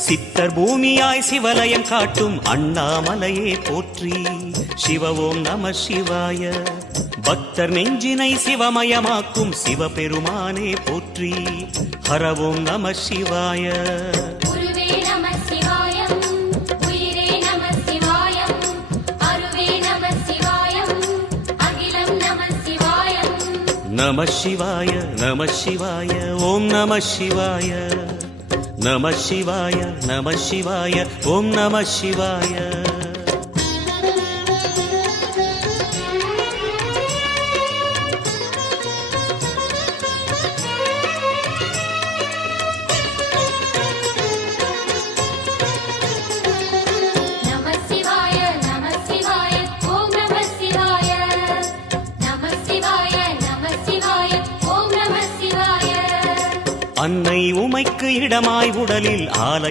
சித்தர் பூமியாய் சிவலயம் காட்டும் அண்ணாமலையே போற்றி. சிவ ஓம் நம சிவாய. பக்தர் நெஞ்சினை சிவமயமாக்கும் சிவபெருமானே போற்றி. ஹர ஓம் நம சிவாய. நம சிவாய நம சிவாய ஓம் நம சிவாய. நம சிவாய நம சிவாய ஓம் நம சிவாய. அன்னை உமைக்கு இடமாய் உடலில் ஆலை